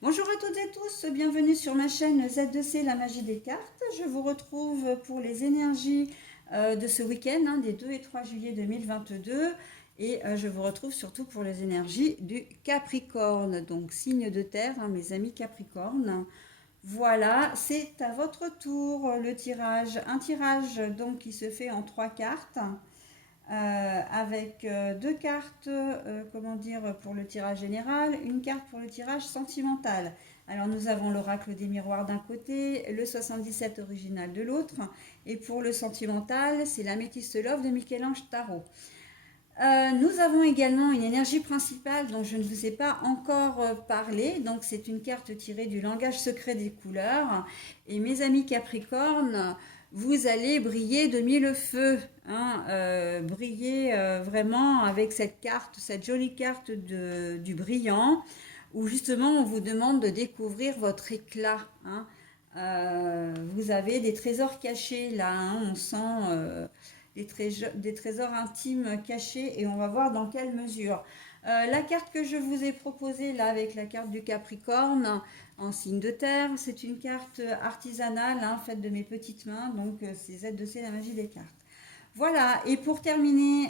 Bonjour à toutes et tous, bienvenue sur ma chaîne Z2C, la magie des cartes. Je vous retrouve pour les énergies de ce week-end, des 2 et 3 juillet 2022. Et je vous retrouve surtout pour les énergies du Capricorne, donc signe de terre, mes amis Capricornes. Voilà, c'est à votre tour le tirage. Un tirage donc qui se fait en 3 cartes. Avec deux cartes, comment dire, pour le tirage général, une carte pour le tirage sentimental. Alors nous avons l'oracle des miroirs d'un côté, le 77 original de l'autre, et pour le sentimental, c'est l'améthyste love de Michel-Ange Tarot. Nous avons également une énergie principale dont je ne vous ai pas encore parlé. Donc c'est une carte tirée du langage secret des couleurs. Et mes amis Capricorne, vous allez briller de mille feux. Briller vraiment avec cette carte, cette jolie carte du brillant, où justement on vous demande de découvrir votre éclat. Vous avez des trésors cachés là, on sent des trésors intimes cachés et on va voir dans quelle mesure. La carte que je vous ai proposée là avec la carte du Capricorne en signe de terre, c'est une carte artisanale faite de mes petites mains, donc c'est Z2C, la magie des cartes. Voilà, et pour terminer,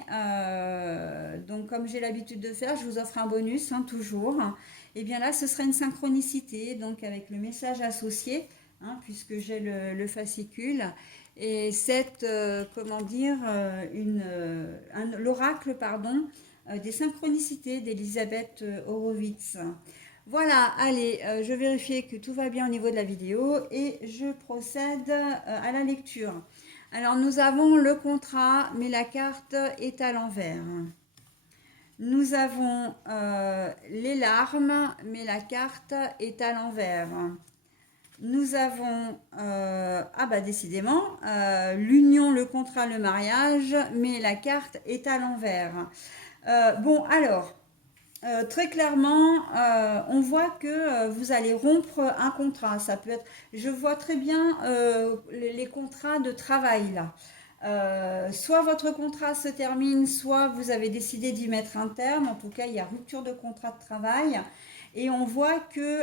donc comme j'ai l'habitude de faire, je vous offre un bonus, toujours. Et bien là, ce sera une synchronicité, donc avec le message associé, puisque j'ai le fascicule. Et c'est, comment dire, l'oracle, pardon, des synchronicités d'Elisabeth Horowitz. Voilà, allez, je vérifie que tout va bien au niveau de la vidéo et je procède à la lecture. Alors, nous avons le contrat, mais la carte est à l'envers. Nous avons les larmes, mais la carte est à l'envers. Nous avons, décidément, l'union, le contrat, le mariage, mais la carte est à l'envers. Bon, alors, très clairement, on voit que vous allez rompre un contrat. Ça peut être, je vois très bien les contrats de travail là. Soit votre contrat se termine, soit vous avez décidé d'y mettre un terme. En tout cas, il y a rupture de contrat de travail. Et on voit que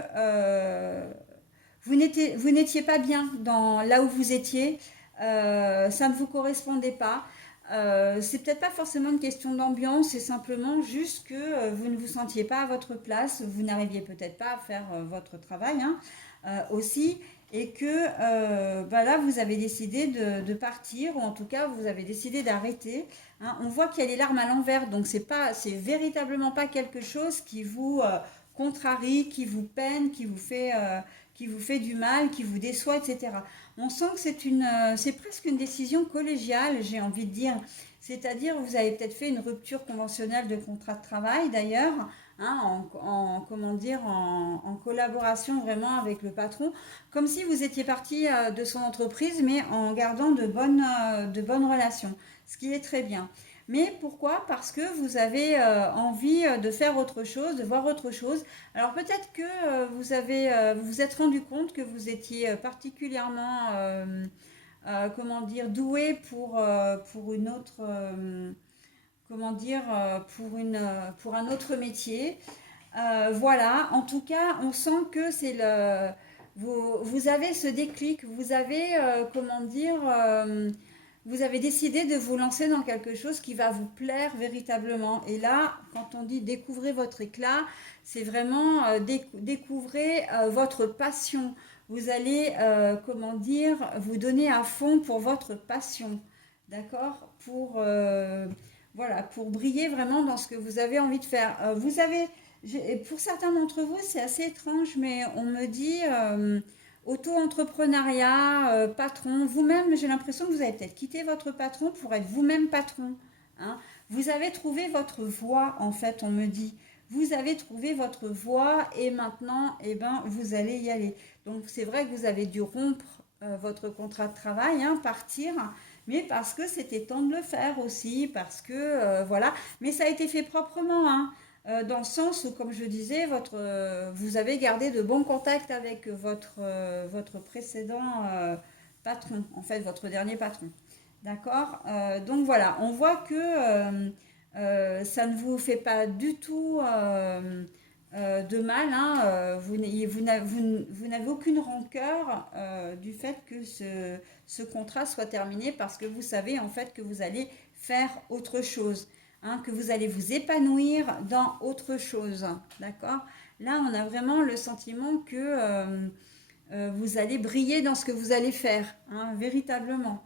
vous n'étiez pas bien dans là où vous étiez. Ça ne vous correspondait pas. C'est peut-être pas forcément une question d'ambiance, c'est simplement juste que vous ne vous sentiez pas à votre place, vous n'arriviez peut-être pas à faire votre travail aussi, et que là vous avez décidé de partir, ou en tout cas vous avez décidé d'arrêter. On voit qu'il y a les larmes à l'envers, donc c'est véritablement pas quelque chose qui vous contrarie, qui vous peine, qui vous fait du mal, qui vous déçoit, etc. On sent que c'est presque une décision collégiale, j'ai envie de dire. C'est-à-dire, vous avez peut-être fait une rupture conventionnelle de contrat de travail, d'ailleurs, comment dire, en collaboration vraiment avec le patron, comme si vous étiez parti de son entreprise, mais en gardant de bonnes relations, ce qui est très bien. Mais pourquoi? Parce que vous avez envie de faire autre chose, de voir autre chose. Alors peut-être que vous vous êtes rendu compte que vous étiez particulièrement, comment dire, doué pour une autre, comment dire, pour un autre métier. Voilà, en tout cas, on sent que vous avez ce déclic, vous avez, comment dire, vous avez décidé de vous lancer dans quelque chose qui va vous plaire véritablement. Et là, quand on dit découvrez votre éclat, c'est vraiment découvrez votre passion. Vous allez, comment dire, vous donner à fond pour votre passion. D'accord? Voilà, pour briller vraiment dans ce que vous avez envie de faire. Pour certains d'entre vous, c'est assez étrange, mais on me dit auto-entrepreneuriat, patron. Vous-même, j'ai l'impression que vous avez peut-être quitté votre patron pour être vous-même patron. hein. Vous avez trouvé votre voie, en fait, on me dit. Vous avez trouvé votre voie et maintenant, eh ben, vous allez y aller. Donc, c'est vrai que vous avez dû rompre votre contrat de travail, partir, mais parce que c'était temps de le faire aussi, parce que, voilà. Mais ça a été fait proprement, dans le sens où, comme je disais, vous avez gardé de bons contacts avec votre précédent patron, en fait, votre dernier patron. D'accord. Donc voilà, on voit que ça ne vous fait pas du tout de mal, hein, vous n'avez aucune rancœur du fait que ce contrat soit terminé parce que vous savez en fait que vous allez faire autre chose, hein, que vous allez vous épanouir dans autre chose, d'accord? Là, on a vraiment le sentiment que vous allez briller dans ce que vous allez faire, hein, véritablement.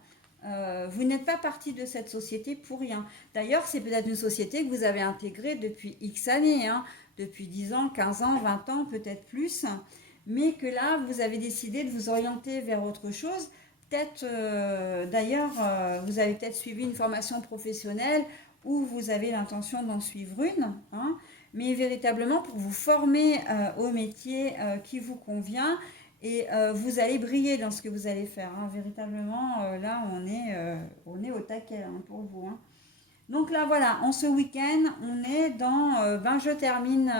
Vous n'êtes pas partie de cette société pour rien. D'ailleurs, c'est peut-être une société que vous avez intégrée depuis X années, hein, depuis 10 ans, 15 ans, 20 ans, peut-être plus, mais que là, vous avez décidé de vous orienter vers autre chose. Peut-être, d'ailleurs, vous avez peut-être suivi une formation professionnelle ou vous avez l'intention d'en suivre une, hein, mais véritablement pour vous former au métier qui vous convient et vous allez briller dans ce que vous allez faire, hein. Véritablement, là, on est au taquet, hein, pour vous, hein. Donc là, voilà, en ce week-end, on est dans, je termine,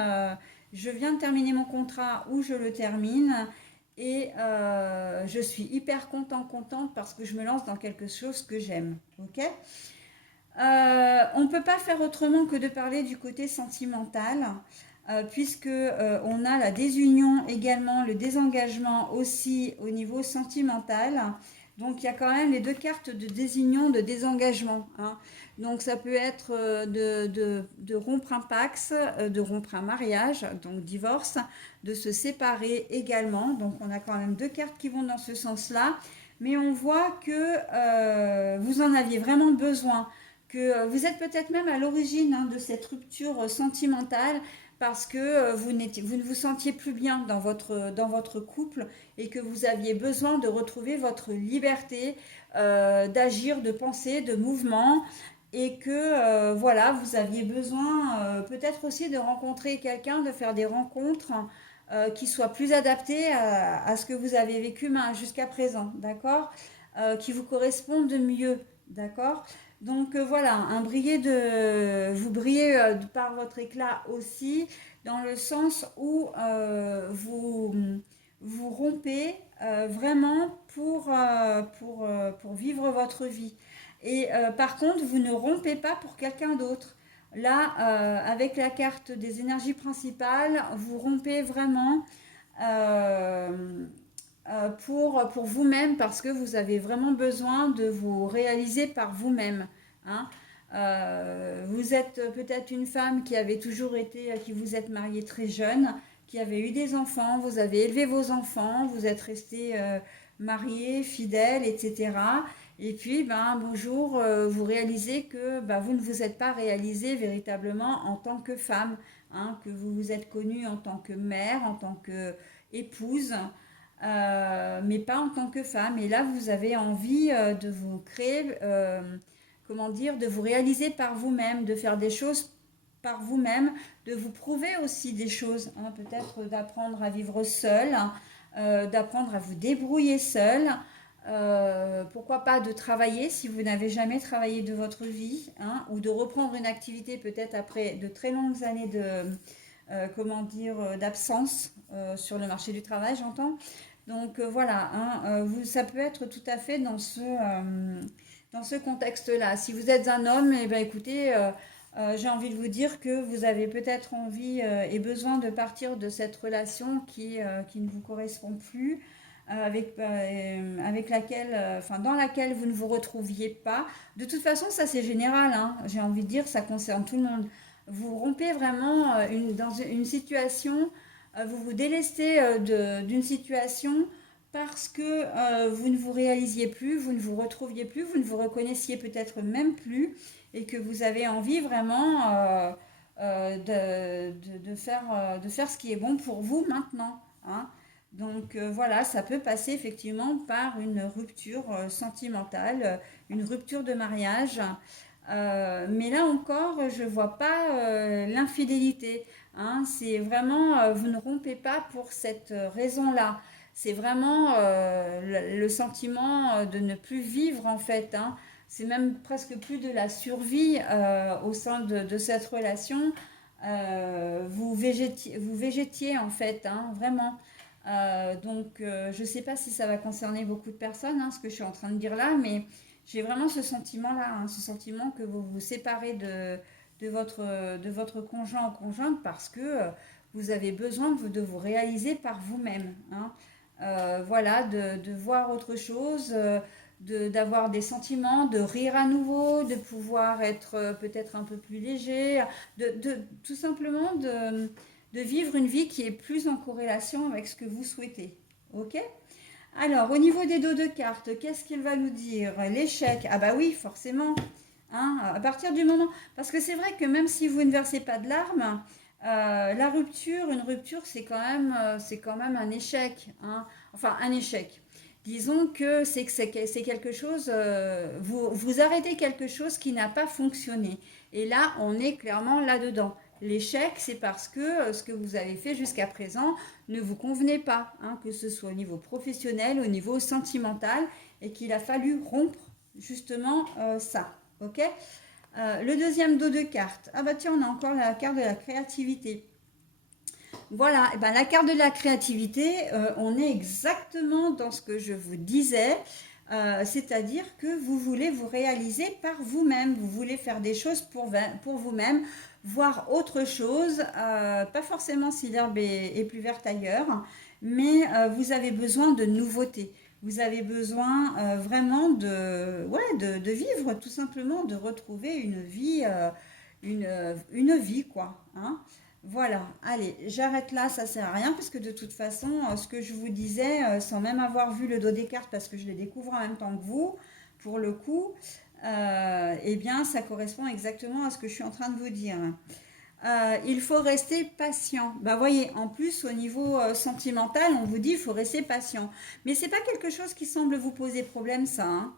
je viens de terminer mon contrat ou je le termine. Et je suis hyper contente parce que je me lance dans quelque chose que j'aime. Ok. On ne peut pas faire autrement que de parler du côté sentimental, puisque on a la désunion également, le désengagement aussi au niveau sentimental. Donc il y a quand même les deux cartes de désunion, de désengagement, hein. Donc ça peut être de rompre un pax, de rompre un mariage, donc divorce, de se séparer également. Donc on a quand même deux cartes qui vont dans ce sens-là. Mais on voit que vous en aviez vraiment besoin, que vous êtes peut-être même à l'origine, hein, de cette rupture sentimentale parce que vous ne vous sentiez plus bien dans votre couple et que vous aviez besoin de retrouver votre liberté d'agir, de penser, de mouvement et que voilà, vous aviez besoin peut-être aussi de rencontrer quelqu'un, de faire des rencontres qui soient plus adaptées à ce que vous avez vécu jusqu'à présent, d'accord, qui vous correspondent mieux, d'accord. Donc voilà, vous brillez par votre éclat aussi, dans le sens où vous rompez vraiment pour vivre votre vie. Et par contre, vous ne rompez pas pour quelqu'un d'autre. Là, avec la carte des énergies principales, vous rompez vraiment pour vous-même parce que vous avez vraiment besoin de vous réaliser par vous-même, hein. Vous êtes peut-être une femme qui avait toujours été, qui vous êtes mariée très jeune, qui avait eu des enfants, vous avez élevé vos enfants, vous êtes resté mariée, fidèle, etc. Et puis, bonjour, vous réalisez que vous ne vous êtes pas réalisée véritablement en tant que femme, hein, que vous vous êtes connue en tant que mère, en tant que épouse, mais pas en tant que femme. Et là, vous avez envie de vous créer, comment dire, de vous réaliser par vous-même, de faire des choses par vous-même, de vous prouver aussi des choses, hein, peut-être d'apprendre à vivre seul, d'apprendre à vous débrouiller seul. Pourquoi pas de travailler si vous n'avez jamais travaillé de votre vie, hein, ou de reprendre une activité peut-être après de très longues années comment dire, d'absence sur le marché du travail, j'entends. Donc voilà, hein, ça peut être tout à fait dans ce contexte-là. Si vous êtes un homme, eh ben, écoutez, j'ai envie de vous dire que vous avez peut-être envie et besoin de partir de cette relation qui ne vous correspond plus, avec laquelle, dans laquelle vous ne vous retrouviez pas. De toute façon, ça c'est général, hein, j'ai envie de dire, ça concerne tout le monde. Vous rompez vraiment dans une situation, vous vous délestez d'une situation parce que vous ne vous réalisiez plus, vous ne vous retrouviez plus, vous ne vous reconnaissiez peut-être même plus et que vous avez envie vraiment de faire ce qui est bon pour vous maintenant, hein. Donc voilà, ça peut passer effectivement par une rupture sentimentale, une rupture de mariage. Mais là encore, je ne vois pas l'infidélité, hein. C'est vraiment, vous ne rompez pas pour cette raison-là. C'est vraiment le sentiment de ne plus vivre en fait, hein. C'est même presque plus de la survie au sein de cette relation. Vous végétiez en fait, hein, vraiment. Donc je ne sais pas si ça va concerner beaucoup de personnes, hein, ce que je suis en train de dire là, mais j'ai vraiment ce sentiment-là, hein, ce sentiment que vous vous séparez de votre conjoint ou conjointe parce que vous avez besoin de vous réaliser par vous-même, hein. Voilà, de voir autre chose, d'avoir des sentiments, de rire à nouveau, de pouvoir être peut-être un peu plus léger, tout simplement de vivre une vie qui est plus en corrélation avec ce que vous souhaitez. Ok? Alors, au niveau des dos de cartes, qu'est-ce qu'il va nous dire? L'échec. Ah bah oui, forcément. Hein, à partir du moment... Parce que c'est vrai que même si vous ne versez pas de larmes, la rupture, une rupture, c'est quand même un échec, hein. Enfin, un échec. Disons que c'est quelque chose, vous arrêtez quelque chose qui n'a pas fonctionné. Et là, on est clairement là-dedans. L'échec, c'est parce que ce que vous avez fait jusqu'à présent ne vous convenait pas, hein, que ce soit au niveau professionnel, au niveau sentimental, et qu'il a fallu rompre justement ça. Ok? Le deuxième dos de carte. Ah bah tiens, on a encore la carte de la créativité. Voilà, et ben la carte de la créativité, on est exactement dans ce que je vous disais, c'est-à-dire que vous voulez vous réaliser par vous-même, vous voulez faire des choses pour vous-même, voir autre chose, pas forcément si l'herbe est plus verte ailleurs, mais vous avez besoin de nouveautés. Vous avez besoin vraiment de vivre, tout simplement, de retrouver une vie, quoi, hein. Voilà, allez, j'arrête là, ça sert à rien, parce que de toute façon, ce que je vous disais, sans même avoir vu le dos des cartes, parce que je les découvre en même temps que vous, pour le coup, eh bien, ça correspond exactement à ce que je suis en train de vous dire. Il faut rester patient. Bah, voyez, en plus, au niveau sentimental, on vous dit il faut rester patient. Mais c'est pas quelque chose qui semble vous poser problème, ça, hein.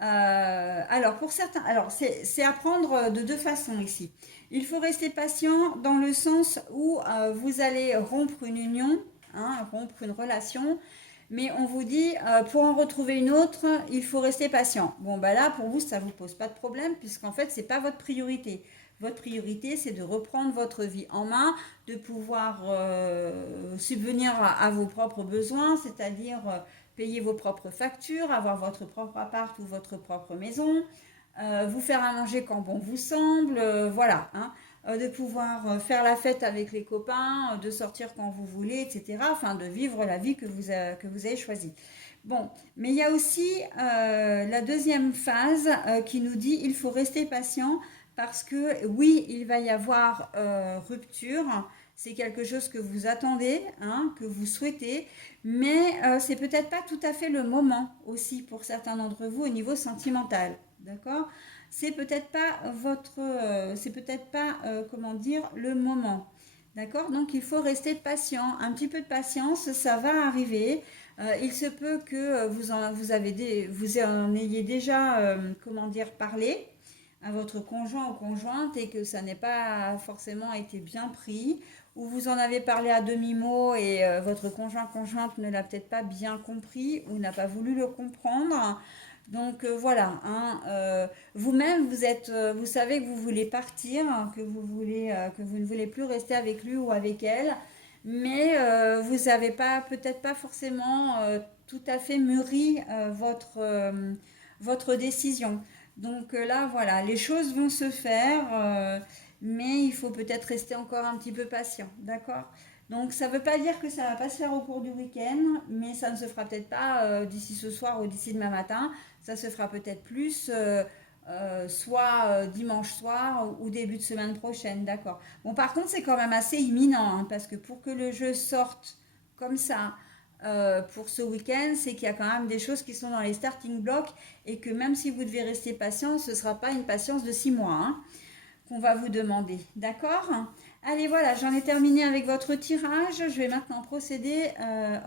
Alors, pour certains, alors c'est à prendre de deux façons ici. Il faut rester patient dans le sens où vous allez rompre une union, hein, rompre une relation, mais on vous dit pour en retrouver une autre, il faut rester patient. Bon, bah là, pour vous, ça ne vous pose pas de problème, puisqu'en fait, ce n'est pas votre priorité. Votre priorité, c'est de reprendre votre vie en main, de pouvoir subvenir à vos propres besoins, c'est-à-dire payer vos propres factures, avoir votre propre appart ou votre propre maison, vous faire à manger quand bon vous semble, voilà, hein, de pouvoir faire la fête avec les copains, de sortir quand vous voulez, etc. Enfin, de vivre la vie que vous avez choisie. Bon, mais il y a aussi la deuxième phase qui nous dit il faut rester patient parce que oui, il va y avoir rupture. C'est quelque chose que vous attendez, hein, que vous souhaitez, mais c'est peut-être pas tout à fait le moment aussi pour certains d'entre vous au niveau sentimental, d'accord? C'est peut-être pas, comment dire, le moment, d'accord? Donc il faut rester patient, un petit peu de patience, ça va arriver. Il se peut que vous en ayez déjà, comment dire, parlé à votre conjoint ou conjointe et que ça n'ait pas forcément été bien pris, ou vous en avez parlé à demi-mot et votre conjointe ne l'a peut-être pas bien compris ou n'a pas voulu le comprendre. Donc voilà, hein, vous-même vous savez que vous voulez partir, hein, que vous ne voulez plus rester avec lui ou avec elle, mais vous n'avez pas peut-être pas forcément tout à fait mûri votre décision. Donc là, voilà, les choses vont se faire, mais il faut peut-être rester encore un petit peu patient, d'accord? Donc ça ne veut pas dire que ça ne va pas se faire au cours du week-end, mais ça ne se fera peut-être pas d'ici ce soir ou d'ici demain matin. Ça se fera peut-être plus soit dimanche soir ou début de semaine prochaine, d'accord? Bon, par contre, c'est quand même assez imminent, hein, parce que pour que le jeu sorte comme ça, pour ce week-end, c'est qu'il y a quand même des choses qui sont dans les starting blocks et que même si vous devez rester patient, ce ne sera pas une patience de 6 mois, hein, qu'on va vous demander. D'accord? Allez, voilà, j'en ai terminé avec votre tirage. Je vais maintenant procéder.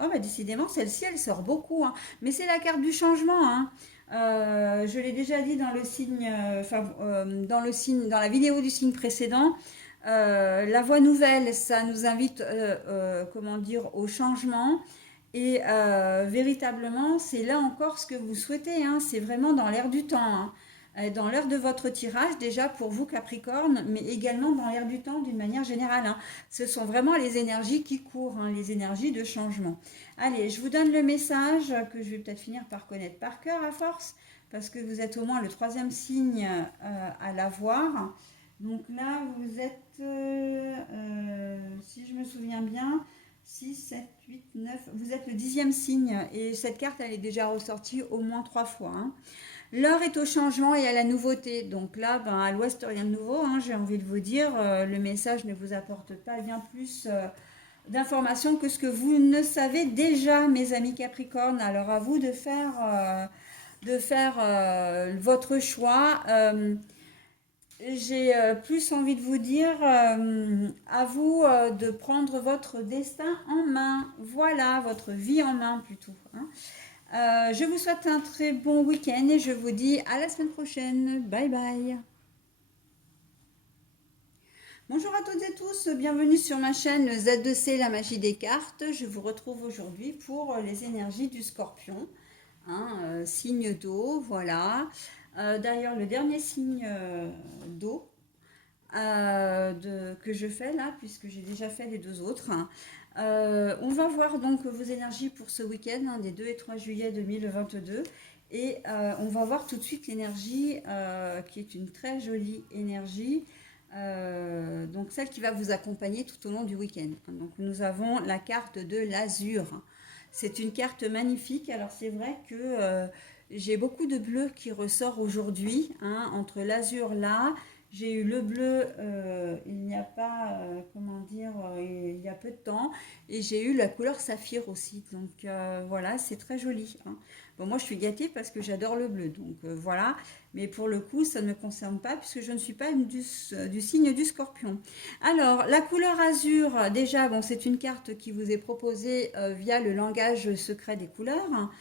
Oh, bah décidément, celle-ci, elle sort beaucoup, hein. Mais c'est la carte du changement, hein. Je l'ai déjà dit dans le signe, dans la vidéo du signe précédent. La voie nouvelle, ça nous invite, comment dire, au changement. Et véritablement, c'est là encore ce que vous souhaitez, hein. C'est vraiment dans l'air du temps, hein. Dans l'air de votre tirage, déjà pour vous Capricorne, mais également dans l'air du temps d'une manière générale, hein. Ce sont vraiment les énergies qui courent, hein, les énergies de changement. Allez, je vous donne le message que je vais peut-être finir par connaître par cœur à force, parce que vous êtes au moins le troisième signe à l'avoir. Donc là, vous êtes, si je me souviens bien, 6, 7, 8, 9. Vous êtes le 10e signe et cette carte, elle est déjà ressortie au moins 3 fois, hein. L'heure est au changement et à la nouveauté. Donc là, ben, à l'ouest, rien de nouveau, hein, j'ai envie de vous dire. Le message ne vous apporte pas bien plus d'informations que ce que vous ne savez déjà, mes amis Capricorne. Alors à vous de faire votre choix. J'ai plus envie de vous dire, à vous de prendre votre destin en main. Voilà, votre vie en main plutôt, hein. Je vous souhaite un très bon week-end et je vous dis à la semaine prochaine. Bye bye. Bonjour à toutes et tous, bienvenue sur ma chaîne Z2C, la magie des cartes. Je vous retrouve aujourd'hui pour les énergies du Scorpion, hein, signe d'eau, voilà. D'ailleurs, le dernier signe d'eau que je fais là, puisque j'ai déjà fait les deux autres. On va voir donc vos énergies pour ce week-end, hein, des 2 et 3 juillet 2022. Et on va voir tout de suite l'énergie qui est une très jolie énergie. Donc celle qui va vous accompagner tout au long du week-end. Donc nous avons la carte de l'azur. C'est une carte magnifique. Alors c'est vrai que j'ai beaucoup de bleu qui ressort aujourd'hui, hein, entre l'azur là. J'ai eu le bleu il n'y a pas, comment dire, il y a peu de temps. Et j'ai eu la couleur saphir aussi. Donc voilà, c'est très joli, hein. Bon, moi je suis gâtée parce que j'adore le bleu. Donc voilà. Mais pour le coup, ça ne me concerne pas puisque je ne suis pas du signe du Scorpion. Alors, la couleur azur, déjà, bon, c'est une carte qui vous est proposée via le langage secret des couleurs.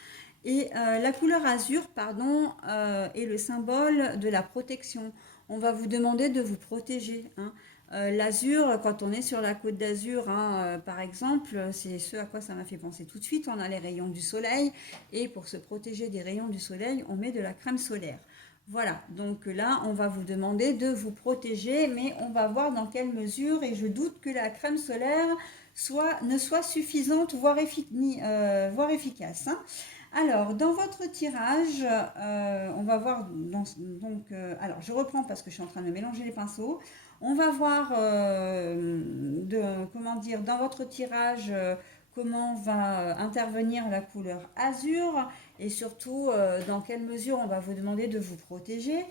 Et la couleur azur, pardon, est le symbole de la protection. On va vous demander de vous protéger, hein. L'azur, quand on est sur la côte d'Azur, hein, par exemple, c'est ce à quoi ça m'a fait penser tout de suite. On a les rayons du soleil et pour se protéger des rayons du soleil, on met de la crème solaire. Voilà, donc là, on va vous demander de vous protéger, mais on va voir dans quelle mesure, et je doute que la crème solaire ne soit suffisante, voire efficace, hein. Alors, dans votre tirage, on va voir, alors je reprends parce que je suis en train de mélanger les pinceaux. On va voir, comment dire, dans votre tirage, comment va intervenir la couleur azur et surtout dans quelle mesure on va vous demander de vous protéger.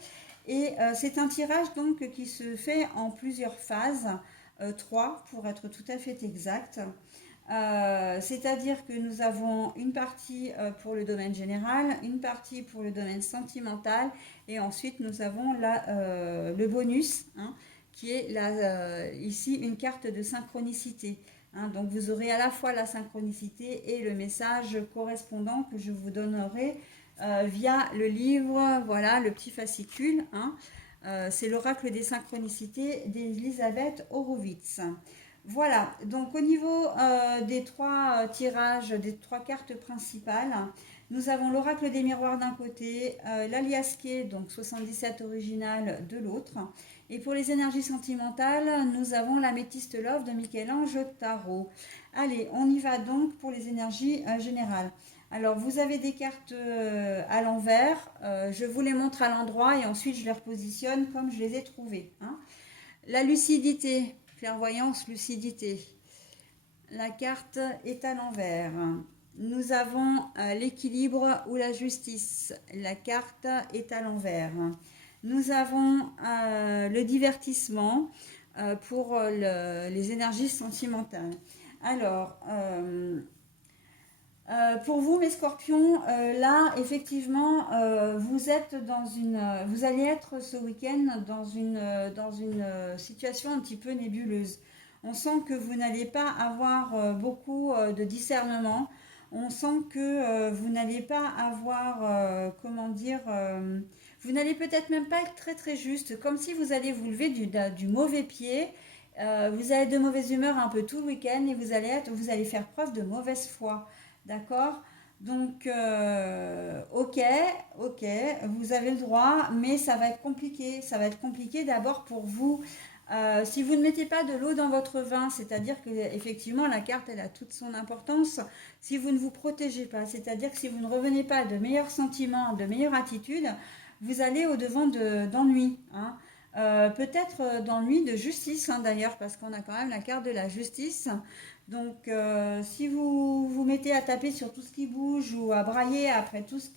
Et c'est un tirage donc qui se fait en plusieurs phases, 3 pour être tout à fait exact. C'est-à-dire que nous avons une partie pour le domaine général, une partie pour le domaine sentimental et ensuite nous avons le bonus, hein, qui est ici une carte de synchronicité, hein. Donc vous aurez à la fois la synchronicité et le message correspondant que je vous donnerai via le livre, voilà, le petit fascicule, hein. C'est l'oracle des synchronicités d'Elisabeth Horowitz. Voilà, donc au niveau des 3 tirages, des 3 cartes principales, nous avons l'oracle des miroirs d'un côté, l'aliasqué, donc 77 original de l'autre. Et pour les énergies sentimentales, nous avons l'améthyste love de Michel-Ange Tarot. Allez, on y va donc pour les énergies générales. Alors, vous avez des cartes à l'envers. Je vous les montre à l'endroit et ensuite je les repositionne comme je les ai trouvées, hein. La lucidité, clairvoyance, lucidité. La carte est à l'envers. Nous avons l'équilibre ou la justice. La carte est à l'envers. Nous avons le divertissement pour les énergies sentimentales. Alors, pour vous, mes scorpions, là, effectivement, vous allez être ce week-end dans une situation un petit peu nébuleuse. On sent que vous n'allez pas avoir beaucoup de discernement. On sent que vous n'allez pas avoir, comment dire, vous n'allez peut-être même pas être très très juste, comme si vous allez vous lever du mauvais pied. Vous allez être de mauvaise humeur un peu tout le week-end et vous allez faire preuve de mauvaise foi. D'accord? Donc, ok, vous avez le droit, mais ça va être compliqué. Ça va être compliqué d'abord pour vous. Si vous ne mettez pas de l'eau dans votre vin, c'est-à-dire que effectivement la carte elle a toute son importance. Si vous ne vous protégez pas, c'est-à-dire que si vous ne revenez pas de meilleurs sentiments, de meilleures attitudes, vous allez au-devant d'ennuis, hein. peut-être d'ennui de justice hein, d'ailleurs, parce qu'on a quand même la carte de la justice. Donc, si vous vous mettez à taper sur tout ce qui bouge ou à brailler après tous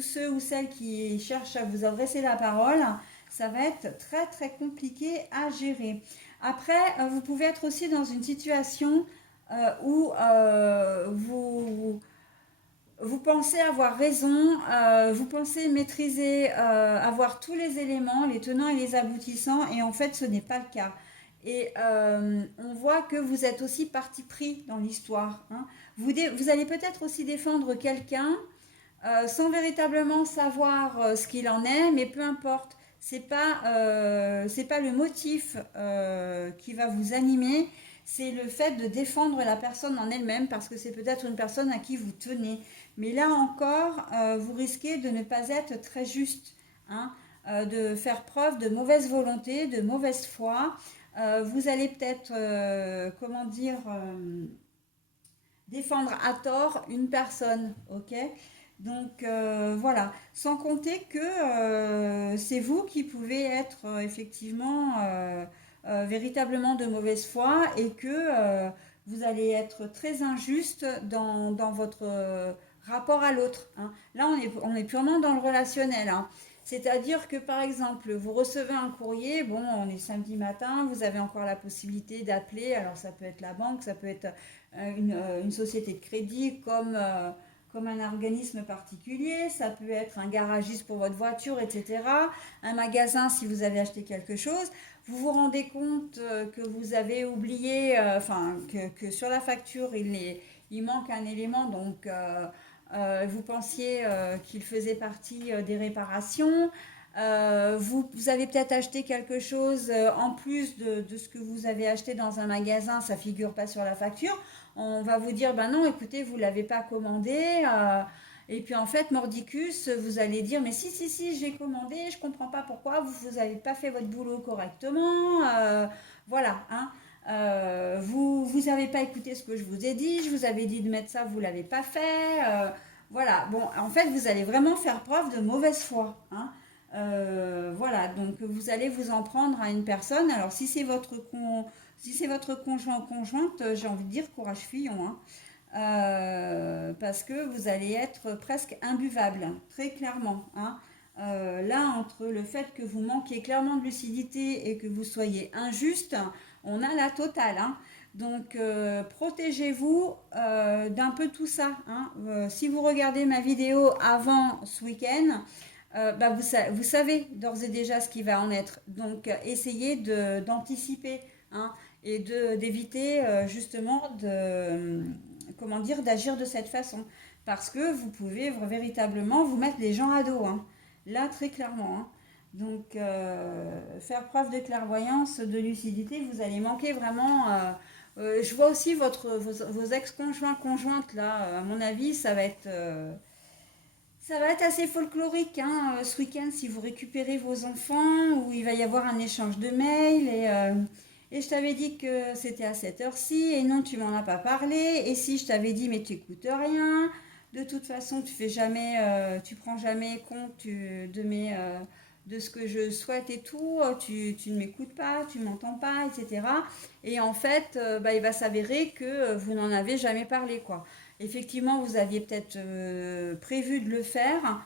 ceux ou celles qui cherchent à vous adresser la parole, ça va être très très compliqué à gérer. Après, vous pouvez être aussi dans une situation où vous pensez avoir raison, vous pensez maîtriser, avoir tous les éléments, les tenants et les aboutissants, et en fait ce n'est pas le cas. Et on voit que vous êtes aussi parti pris dans l'histoire. Hein. Vous allez peut-être aussi défendre quelqu'un sans véritablement savoir ce qu'il en est, mais peu importe. C'est pas le motif qui va vous animer, c'est le fait de défendre la personne en elle-même parce que c'est peut-être une personne à qui vous tenez. Mais là encore, vous risquez de ne pas être très juste, hein, de faire preuve de mauvaise volonté, de mauvaise foi. Vous allez peut-être, comment dire, défendre à tort une personne, ok? Donc voilà, sans compter que c'est vous qui pouvez être effectivement véritablement de mauvaise foi et que vous allez être très injuste dans votre rapport à l'autre. Hein. Là, on est purement dans le relationnel. Hein. C'est-à-dire que par exemple, vous recevez un courrier, bon, on est samedi matin, vous avez encore la possibilité d'appeler, alors ça peut être la banque, ça peut être une société de crédit comme un organisme particulier, ça peut être un garagiste pour votre voiture, etc. Un magasin si vous avez acheté quelque chose. Vous vous rendez compte que vous avez oublié, enfin que sur la facture il manque un élément, donc vous pensiez qu'il faisait partie des réparations. Vous avez peut-être acheté quelque chose en plus de ce que vous avez acheté dans un magasin, ça ne figure pas sur la facture. On va vous dire, ben non, écoutez, vous ne l'avez pas commandé. Et puis en fait, mordicus, vous allez dire, mais si, j'ai commandé, je ne comprends pas pourquoi, vous n'avez pas fait votre boulot correctement. Voilà, hein. Vous n'avez pas écouté ce que je vous ai dit, je vous avais dit de mettre ça, vous ne l'avez pas fait. Voilà, bon, en fait, vous allez vraiment faire preuve de mauvaise foi. Hein. Voilà, donc vous allez vous en prendre à une personne. Alors, si c'est votre conjoint ou conjointe, j'ai envie de dire courage fillon. Hein. Parce que vous allez être presque imbuvable, très clairement. Hein. Là, entre le fait que vous manquiez clairement de lucidité et que vous soyez injuste, on a la totale. Hein. Donc, protégez-vous d'un peu tout ça. Hein. Si vous regardez ma vidéo avant ce week-end, bah vous savez d'ores et déjà ce qui va en être. Donc, essayez d'anticiper hein, et d'éviter justement comment dire, d'agir de cette façon. Parce que vous pouvez véritablement vous mettre les gens à dos. Hein. Là, très clairement. Hein. Donc, faire preuve de clairvoyance, de lucidité, vous allez manquer vraiment. Je vois aussi vos ex-conjoints, conjointes, là, à mon avis, ça va être assez folklorique hein, ce week-end si vous récupérez vos enfants, où il va y avoir un échange de mails et je t'avais dit que c'était à cette heure-ci et non tu m'en as pas parlé et si je t'avais dit mais tu écoutes rien, de toute façon tu prends jamais compte de ce que je souhaite et tout, tu ne m'écoutes pas, tu m'entends pas, etc. Et en fait, bah, il va s'avérer que vous n'en avez jamais parlé quoi. Effectivement, vous aviez peut-être prévu de le faire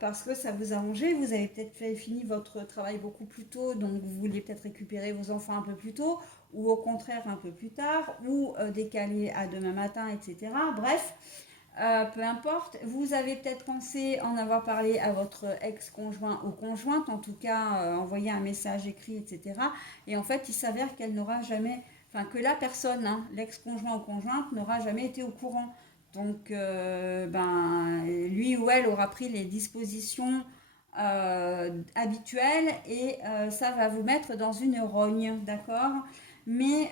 parce que ça vous arrangeait. Vous avez peut-être fini votre travail beaucoup plus tôt, donc vous vouliez peut-être récupérer vos enfants un peu plus tôt, ou au contraire un peu plus tard, ou décaler à demain matin, etc. Bref, peu importe. Vous avez peut-être pensé en avoir parlé à votre ex-conjoint ou conjointe, en tout cas envoyer un message écrit, etc. Et en fait, il s'avère qu'elle n'aura jamais, enfin que la personne, hein, l'ex-conjoint ou conjointe, n'aura jamais été au courant. Donc, ben, lui ou elle aura pris les dispositions habituelles et ça va vous mettre dans une rogne, d'accord? Mais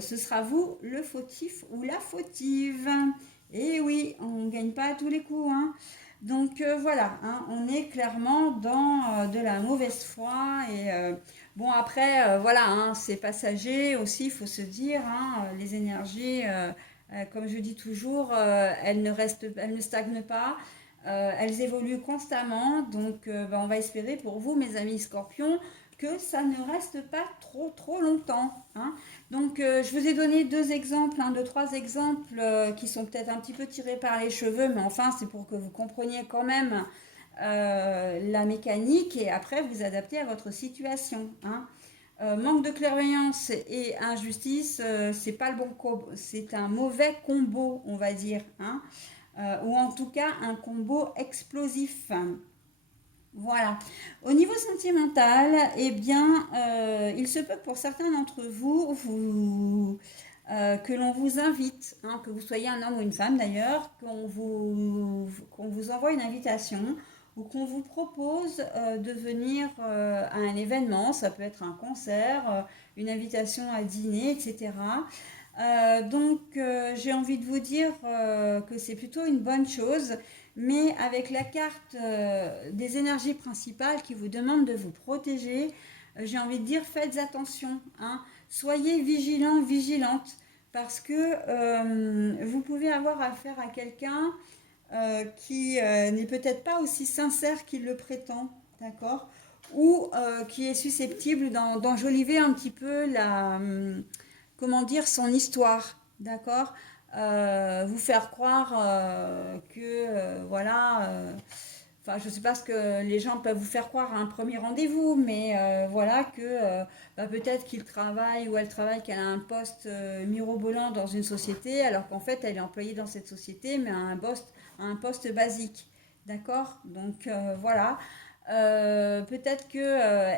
ce sera vous le fautif ou la fautive. Et oui, on ne gagne pas à tous les coups. Hein. Donc voilà, hein, on est clairement dans de la mauvaise foi. Et bon, après, voilà, hein, c'est passager aussi, il faut se dire, hein, les énergies, comme je dis toujours, elles ne stagnent pas. elles évoluent constamment, donc on va espérer pour vous, mes amis scorpions, que ça ne reste pas trop longtemps. Hein. Donc je vous ai donné deux exemples, deux, trois exemples qui sont peut-être un petit peu tirés par les cheveux, mais enfin c'est pour que vous compreniez quand même la mécanique et après vous adaptez à votre situation. Hein. Manque de clairvoyance et injustice, c'est pas le bon c'est un mauvais combo, on va dire, hein. Ou en tout cas un combo explosif. Voilà. Au niveau sentimental, eh bien, il se peut que pour certains d'entre vous, que l'on vous invite, hein, que vous soyez un homme ou une femme d'ailleurs, qu'on vous envoie une invitation ou qu'on vous propose de venir à un événement, ça peut être un concert, une invitation à dîner, etc. J'ai envie de vous dire que c'est plutôt une bonne chose, mais avec la carte des énergies principales qui vous demande de vous protéger, j'ai envie de dire faites attention, hein. Soyez vigilants, vigilantes, parce que vous pouvez avoir affaire à quelqu'un qui n'est peut-être pas aussi sincère qu'il le prétend, d'accord, ou qui est susceptible d'enjoliver un petit peu comment dire, son histoire, d'accord, vous faire croire voilà, enfin je ne sais pas ce que les gens peuvent vous faire croire à un premier rendez-vous, mais voilà que peut-être qu'il travaille ou elle travaille, qu'elle a un poste mirobolant dans une société, alors qu'en fait elle est employée dans cette société, mais à un poste basique, d'accord, donc voilà. Peut-être que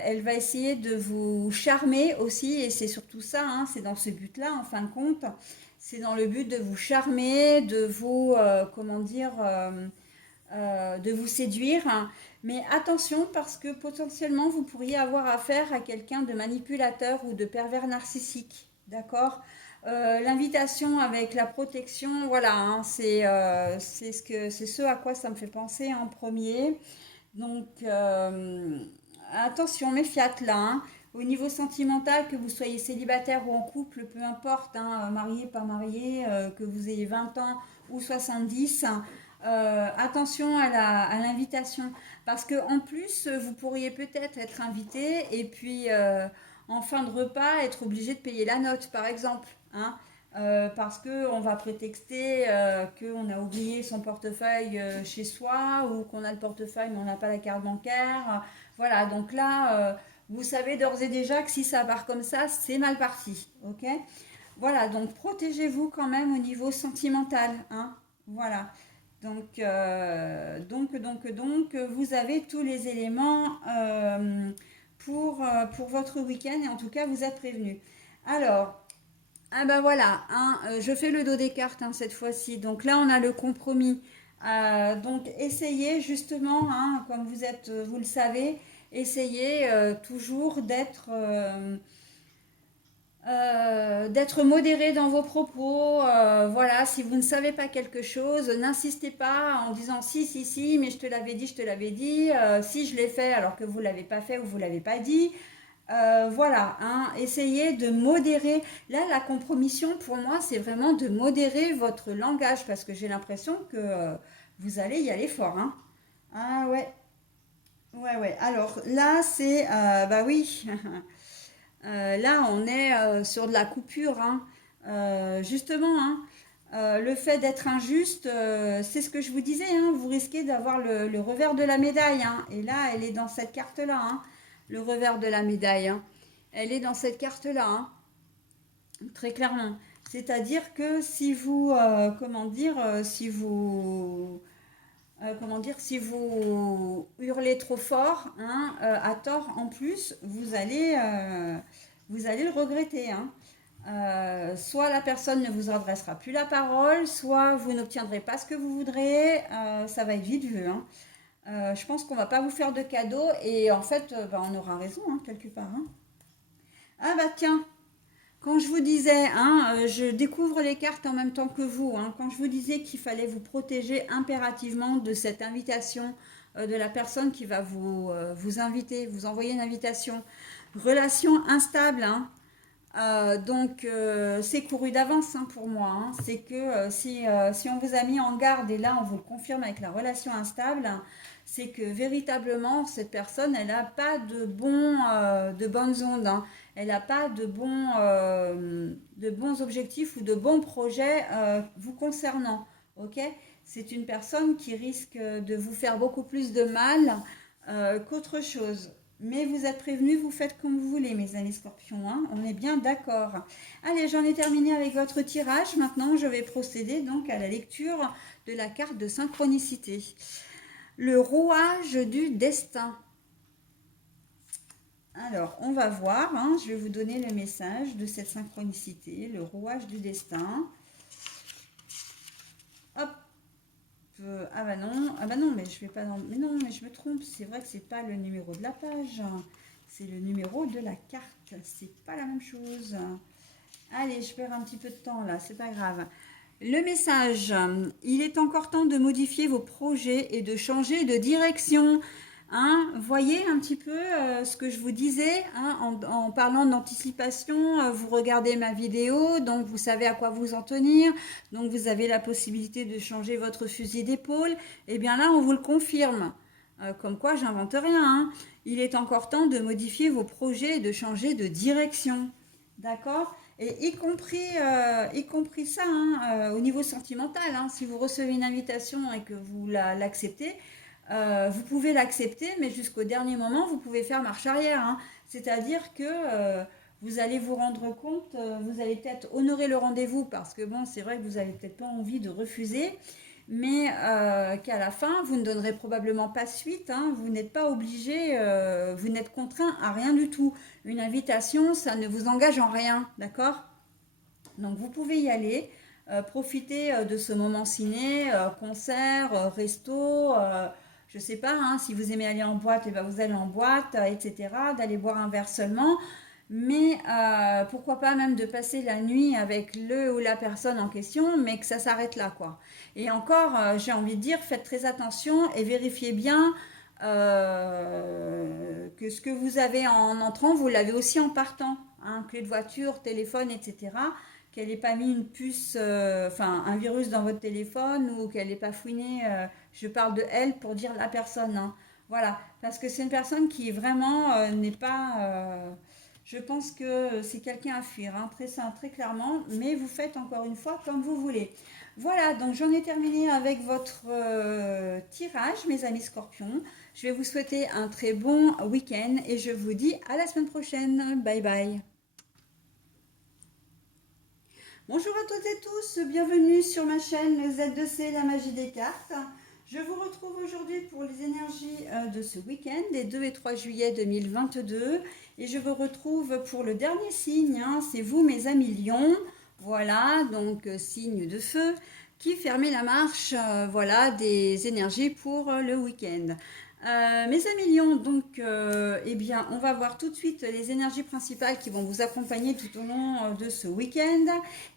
elle va essayer de vous charmer aussi, et c'est surtout ça, hein, c'est dans ce but-là, en fin de compte, c'est dans le but de vous charmer, de vous, comment dire, de vous séduire. Hein. Mais attention, parce que potentiellement, vous pourriez avoir affaire à quelqu'un de manipulateur ou de pervers narcissique. D'accord. L'invitation avec la protection, voilà, hein, c'est ce à quoi ça me fait penser en premier. Donc, attention, méfiate là. Hein. Au niveau sentimental, que vous soyez célibataire ou en couple, peu importe, hein, marié, pas marié, que vous ayez 20 ans ou 70, attention à l'invitation. Parce que en plus, vous pourriez peut-être être invité et puis en fin de repas, être obligé de payer la note, par exemple. Hein. Parce qu'on va prétexter qu'on a oublié son portefeuille chez soi ou qu'on a le portefeuille mais on n'a pas la carte bancaire. Voilà, donc là, vous savez d'ores et déjà que si ça part comme ça, c'est mal parti. Ok. Voilà, donc protégez-vous quand même au niveau sentimental. Hein, voilà. Donc, vous avez tous les éléments pour votre week-end et en tout cas, vous êtes prévenus. Alors, ah ben voilà, hein, je fais le dos des cartes hein, cette fois-ci. Donc là, on a le compromis. Donc essayez justement, hein, comme vous êtes, vous le savez, essayez toujours d'être modéré dans vos propos. Voilà, si vous ne savez pas quelque chose, n'insistez pas en disant si, si, si, mais je te l'avais dit, je te l'avais dit. Si je l'ai fait alors que vous ne l'avez pas fait ou vous ne l'avez pas dit. Voilà, hein, essayez de modérer. Là, la compromission, pour moi, c'est vraiment de modérer votre langage parce que j'ai l'impression que vous allez y aller fort. Hein. Ah ouais, ouais, ouais. Alors là, bah oui, là, on est sur de la coupure. Hein. Justement, hein, le fait d'être injuste, c'est ce que je vous disais. Hein, vous risquez d'avoir le revers de la médaille. Hein, et là, elle est dans cette carte-là. Hein, le revers de la médaille. Hein. Elle est dans cette carte-là, hein, très clairement. C'est-à-dire que si vous, si vous hurlez trop fort, hein, à tort en plus, vous allez le regretter. Hein. Soit la personne ne vous adressera plus la parole, soit vous n'obtiendrez pas ce que vous voudrez, ça va être vite vu. Hein. Je pense qu'on va pas vous faire de cadeaux et en fait, on aura raison hein, quelque part. Hein. Ah bah tiens, quand je vous disais, hein, je découvre les cartes en même temps que vous, hein, quand je vous disais qu'il fallait vous protéger impérativement de cette invitation de la personne qui va vous inviter, vous envoyer une invitation, relation instable, hein, Donc, c'est couru d'avance hein, pour moi. Hein. C'est que si on vous a mis en garde, et là on vous le confirme avec la relation instable, c'est que véritablement cette personne, elle n'a pas de bonnes ondes. Hein. Elle n'a pas de bons objectifs ou de bons projets vous concernant. Ok? C'est une personne qui risque de vous faire beaucoup plus de mal qu'autre chose. Mais vous êtes prévenus, vous faites comme vous voulez, mes amis scorpions. Hein, on est bien d'accord. Allez, j'en ai terminé avec votre tirage. Maintenant, je vais procéder donc à la lecture de la carte de synchronicité. Le rouage du destin. Alors, on va voir. Hein, je vais vous donner le message de cette synchronicité. Le rouage du destin. Hop. Ah bah non, mais je vais pas dans... Mais non, mais je me trompe. C'est vrai que c'est pas le numéro de la page. C'est le numéro de la carte. C'est pas la même chose. Allez, je perds un petit peu de temps là. C'est pas grave. Le message. Il est encore temps de modifier vos projets et de changer de direction. Hein, voyez un petit peu ce que je vous disais hein, en parlant d'anticipation. Vous regardez ma vidéo, donc vous savez à quoi vous en tenir. Donc vous avez la possibilité de changer votre fusil d'épaule. Et bien là, on vous le confirme. Comme quoi, j'invente rien. Hein. Il est encore temps de modifier vos projets et de changer de direction. D'accord ? Et y compris ça, hein, au niveau sentimental. Hein, si vous recevez une invitation et que vous l'acceptez, vous pouvez l'accepter, mais jusqu'au dernier moment, vous pouvez faire marche arrière. Hein. C'est-à-dire que vous allez vous rendre compte, vous allez peut-être honorer le rendez-vous parce que bon, c'est vrai que vous n'avez peut-être pas envie de refuser, mais qu'à la fin, vous ne donnerez probablement pas suite. Hein. Vous n'êtes pas obligé, vous n'êtes contraint à rien du tout. Une invitation, ça ne vous engage en rien, d'accord? Donc vous pouvez y aller, profiter de ce moment ciné, concert, resto, je sais pas, hein, si vous aimez aller en boîte, eh ben vous allez en boîte, etc., d'aller boire un verre seulement. Mais pourquoi pas même de passer la nuit avec le ou la personne en question, mais que ça s'arrête là, quoi. Et encore, j'ai envie de dire, faites très attention et vérifiez bien que ce que vous avez en entrant, vous l'avez aussi en partant. Hein, clé de voiture, téléphone, etc. Qu'elle n'ait pas mis une puce, enfin un virus dans votre téléphone ou qu'elle n'ait pas fouiné. Je parle de elle pour dire la personne. Hein. Voilà, parce que c'est une personne qui vraiment n'est pas. Je pense que c'est quelqu'un à fuir, hein, très clairement, mais vous faites encore une fois comme vous voulez. Voilà, donc j'en ai terminé avec votre tirage, mes amis scorpions. Je vais vous souhaiter un très bon week-end et je vous dis à la semaine prochaine. Bye bye. Bonjour à toutes et tous, bienvenue sur ma chaîne Z2C, la magie des cartes. Je vous retrouve aujourd'hui pour les énergies de ce week-end, des 2 et 3 juillet 2022. Et je vous retrouve pour le dernier signe, hein, c'est vous mes amis lions. Voilà, donc signe de feu qui fermez la marche voilà, des énergies pour le week-end. Mes amis lions, donc, eh bien, on va voir tout de suite les énergies principales qui vont vous accompagner tout au long de ce week-end.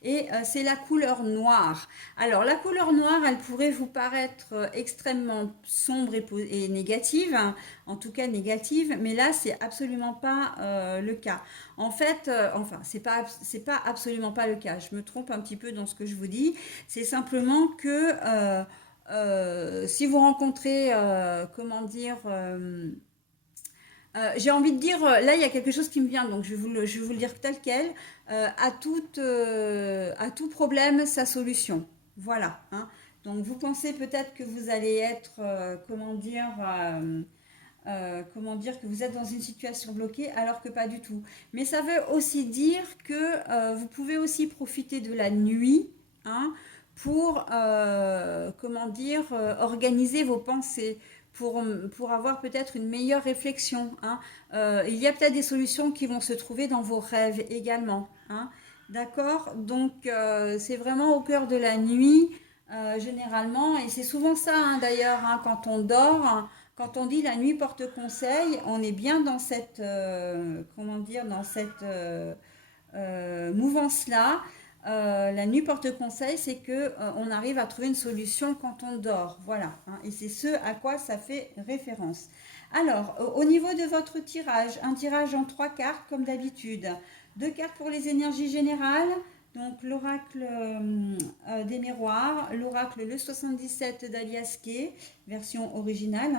Et c'est la couleur noire. Alors, la couleur noire, elle pourrait vous paraître extrêmement sombre et négative, hein, en tout cas négative, mais là, c'est absolument pas le cas. En fait, enfin, c'est pas absolument pas le cas. Je me trompe un petit peu dans ce que je vous dis. C'est simplement que si vous rencontrez, comment dire, j'ai envie de dire, là il y a quelque chose qui me vient, donc je vais vous le dire tel quel. À tout problème, sa solution. Voilà. Hein. Donc vous pensez peut-être que vous allez être, comment dire, que vous êtes dans une situation bloquée, alors que pas du tout. Mais ça veut aussi dire que vous pouvez aussi profiter de la nuit, hein, pour, organiser vos pensées, pour avoir peut-être une meilleure réflexion. Hein. Il y a peut-être des solutions qui vont se trouver dans vos rêves également. Hein. D'accord? Donc, c'est vraiment au cœur de la nuit, généralement, et c'est souvent ça, hein, d'ailleurs, hein, quand on dort. Hein, quand on dit la nuit porte conseil, on est bien dans cette, mouvance-là. La nuit porte conseil, c'est que on arrive à trouver une solution quand on dort. Voilà. Hein, et c'est ce à quoi ça fait référence. Alors, au niveau de votre tirage, un tirage en 3 cartes comme d'habitude. 2 cartes pour les énergies générales. Donc l'oracle des miroirs, l'oracle le 77 d'Alias Kay, version originale,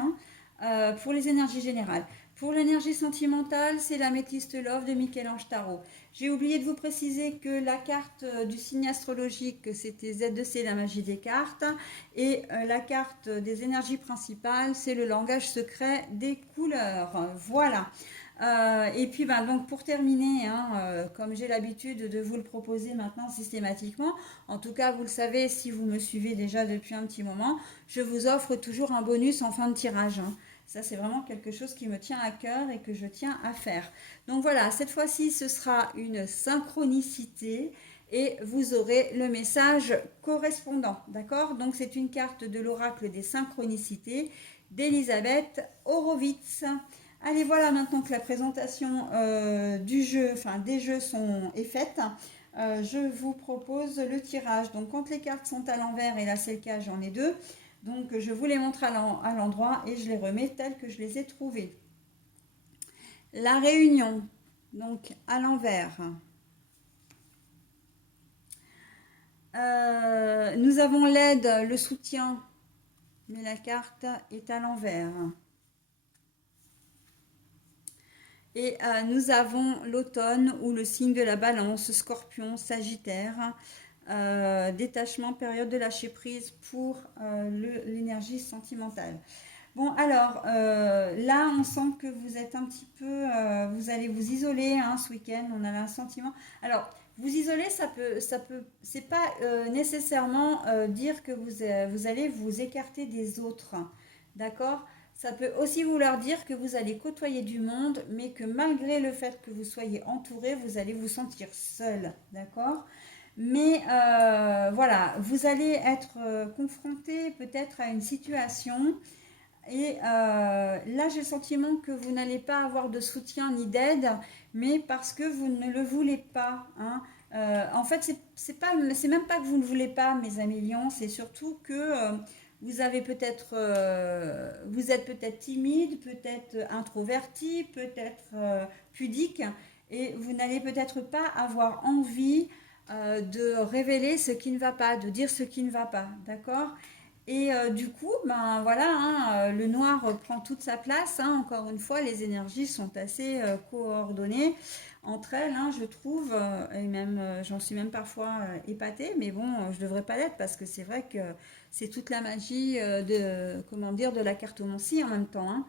hein, pour les énergies générales. Pour l'énergie sentimentale, c'est la Métiste Love de Michel-Ange Tarot. J'ai oublié de vous préciser que la carte du signe astrologique, c'était Z2C, la magie des cartes. Et la carte des énergies principales, c'est le langage secret des couleurs. Voilà. Et puis donc pour terminer, hein, comme j'ai l'habitude de vous le proposer maintenant systématiquement, en tout cas vous le savez si vous me suivez déjà depuis un petit moment, je vous offre toujours un bonus en fin de tirage, hein. Ça c'est vraiment quelque chose qui me tient à cœur et que je tiens à faire. Donc voilà, cette fois-ci ce sera une synchronicité et vous aurez le message correspondant, d'accord? Donc c'est une carte de l'oracle des synchronicités d'Elisabeth Horowitz. Allez, voilà, maintenant que la présentation du jeu, enfin des jeux est faite, je vous propose le tirage. Donc quand les cartes sont à l'envers, et là c'est le cas, j'en ai deux, donc je vous les montre à l'endroit et je les remets telles que je les ai trouvées. La réunion, donc à l'envers. Nous avons l'aide, le soutien, mais la carte est à l'envers. Et nous avons l'automne ou le signe de la balance, scorpion, sagittaire, détachement, période de lâcher prise pour l'énergie sentimentale. Bon, alors là, on sent que vous êtes un petit peu, vous allez vous isoler hein, ce week-end, on a un sentiment. Alors, vous isoler, c'est pas nécessairement dire que vous allez vous écarter des autres, d'accord? Ça peut aussi vouloir dire que vous allez côtoyer du monde, mais que malgré le fait que vous soyez entouré, vous allez vous sentir seul, d'accord? Mais voilà, vous allez être confronté peut-être à une situation et là j'ai le sentiment que vous n'allez pas avoir de soutien ni d'aide, mais parce que vous ne le voulez pas, hein. En fait, c'est même pas que vous ne voulez pas, mes amis lions, c'est surtout que vous avez vous êtes peut-être timide, peut-être introverti, peut-être pudique, et vous n'allez peut-être pas avoir envie de révéler ce qui ne va pas, de dire ce qui ne va pas, d'accord? Et du coup, ben voilà, hein, le noir prend toute sa place, hein. Encore une fois, les énergies sont assez coordonnées entre elles, hein, je trouve, et même j'en suis même parfois épatée, mais bon, je devrais pas l'être parce que c'est vrai que c'est toute la magie de, comment dire, de la cartomancie en même temps, hein.